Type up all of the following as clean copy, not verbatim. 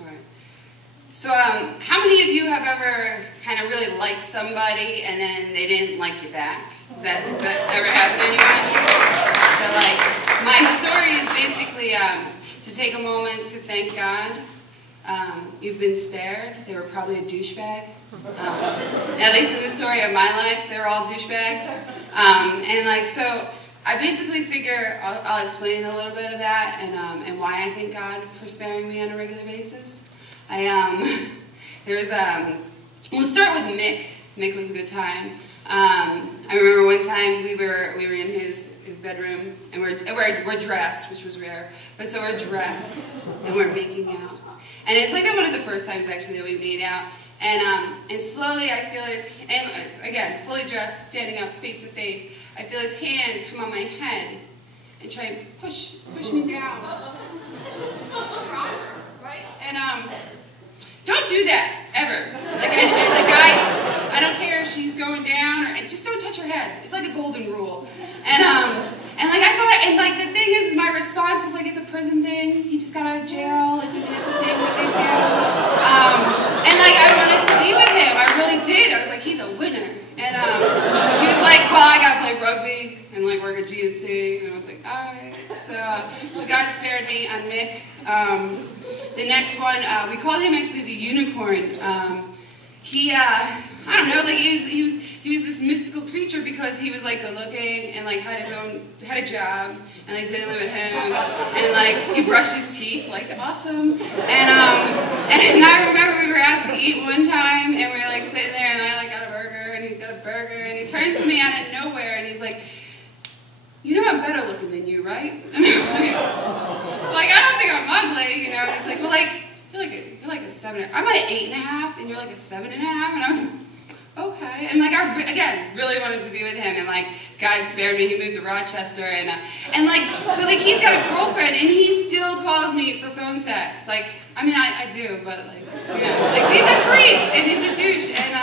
All right. So, how many of you have ever kind of really liked somebody and then they didn't like you back? Does that ever happen to anyone? So, like, my story is basically to take a moment to thank God. You've been spared. They were probably a douchebag. At least in the story of my life, they were all douchebags. And like, so I basically figure I'll explain a little bit of that and why I thank God for sparing me on a regular basis. We'll start with Mick. Mick was a good time. I remember one time we were in his bedroom and we're dressed, which was rare. But so we're dressed and we're making out. And it's like one of the first times actually that we made out. And slowly I feel his, and again, fully dressed, standing up face to face, I feel his hand come on my head and try and push me down. Right? And don't do that, ever. Like, the guys, I don't care if she's going down, or just don't touch her head. It's like a golden rule. And like I thought, and like the thing is, my response was like, it's a prison thing. He just got out of jail. Like, it's a thing that they do. And like I wanted to be with him. I really did. I was like, he's a winner. And he was like, well, I gotta play rugby and like work at GNC. And I was like, all right. So God spared me on Mick. The next one, we called him actually the unicorn. I don't know, like he was this mystical creature because he was like good looking and like had a job and like didn't live at home and like he brushed his teeth, like awesome. And I remember we were out to eat one time and we were like sitting there and I like got a burger and he's got a burger and he turns to me out of nowhere and he's like, you know I'm better looking than you, right? And I'm like, I don't think I'm ugly, you know. And he's like, well, like you're like a 7. I'm like 8.5, and you're like a 7.5. And I was like, okay. And like I again really wanted to be with him, and like God spared me. He moved to Rochester, and like so like he's got a girlfriend, and he still calls me for phone sex. Like I mean I do, but like you know, like he's a creep and he's a douche, and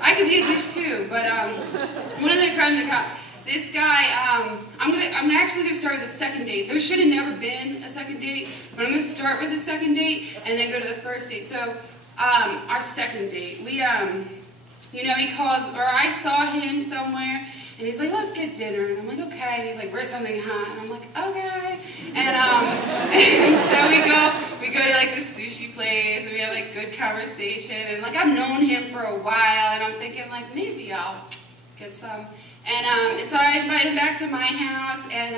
I could be a douche too. But one of the crimes that this guy, I'm actually going to start with the second date. There should have never been a second date, but I'm going to start with the second date and then go to the first date. So, our second date, we, you know, he calls, or I saw him somewhere, and he's like, let's get dinner. And I'm like, okay. And he's like, where's something hot? And I'm like, okay. And, and so we go to like this sushi place, and we have like good conversation, and like I've known him for a while, and I'm thinking like, maybe I'll get some. And so I invited him back to my house, and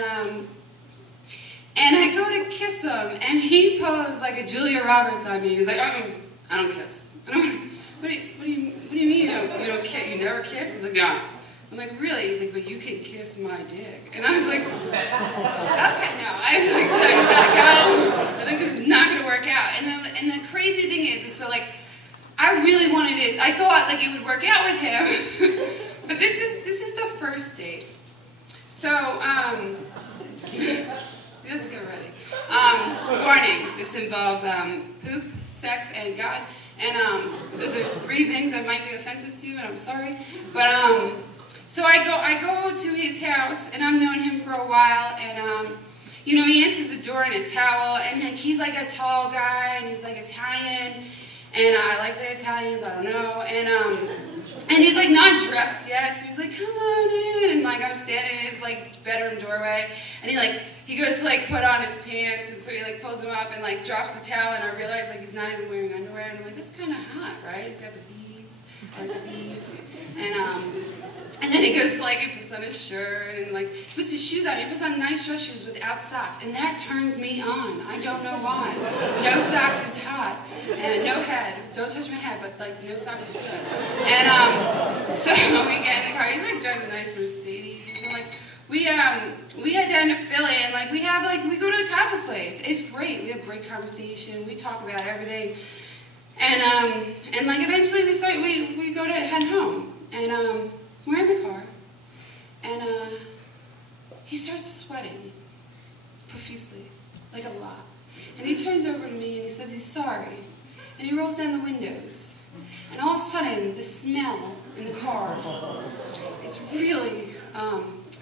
I go to kiss him, and he posed like a Julia Roberts on me. He's like, I don't kiss. And I'm like, what do you mean you don't kiss? You never kiss? He's like, no. I'm like, really? He's like, but you can kiss my dick. And I was like, okay, no. I was like, no, you gotta go. I think this is not gonna work out. And the crazy thing is so like, I really wanted it. I thought like it would work out with him, but this is the first date. So, let's get ready. Warning, this involves poop, sex, and God. And those are 3 things that might be offensive to you, and I'm sorry. But so I go to his house, and I've known him for a while, and you know, he answers the door in a towel, and like, he's like a tall guy, and he's like Italian, and I like the Italians, I don't know, and he's like not dressed yet, so he's like, come on in, and like I'm standing in his like bedroom doorway, and he goes to like put on his pants, and so he like pulls them up and like drops the towel, and I realize like he's not even wearing underwear, and I'm like, that's kind of hot, right? He's got the bees, I like the bees, and then he goes to like, he puts on his shirt, and like, he puts his shoes on, he puts on nice dress shoes without socks, and that turns me on, I don't know why. No socks is hot, and no head, don't touch my head, but like, no socks is good. And so we get in the car, he's like driving a nice Mercedes, and like, we head down to Philly, and like, we go to a tapas place, it's great, we have great conversation, we talk about everything, and like, eventually we go to head home, and we're in the car, and he starts sweating profusely, like a lot. And he turns over to me and he says he's sorry. And he rolls down the windows. And all of a sudden, the smell in the car is really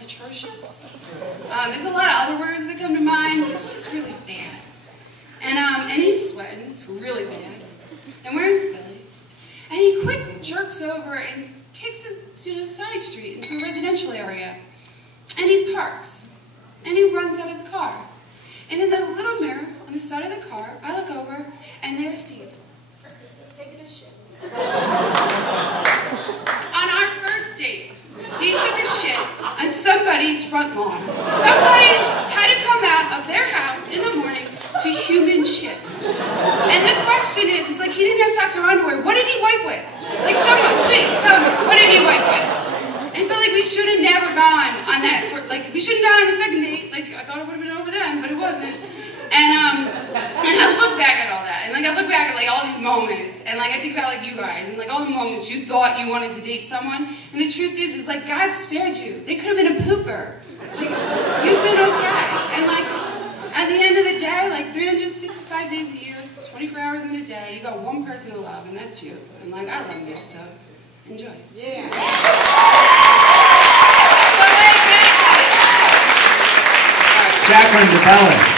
atrocious. There's a lot of other words that come to mind, but it's just really bad. And he's sweating really bad, and we're in Philly. And he quick jerks over and takes us to a side street into a residential area. And he parks. And he runs out of the car. And in the little mirror on the side of the car, I look over, and there's Steve, taking a shit. On our first date, he took a shit on somebody's front lawn. Somebody had to come out of their house in the morning to human shit. And the question is like, he didn't have socks or underwear. What did he wipe with? Like, someone, please tell me, what did he wipe with? And so, like, we should have never gone on that, we shouldn't have gone on the second date. Like, I thought it would have been over then, but it wasn't. And I look back at all that, and, like, I look back at, like, all these moments, and, like, I think about, like, you guys, and, like, all the moments you thought you wanted to date someone, and the truth is, like, God spared you. They could have been a pooper. Like, you've been okay. And, like, at the end of the day, like, 365 days a year, 24 hours in a day, you got one person to love, and that's you. And, like, I love you, so enjoy. Yeah. Jacqueline, develop.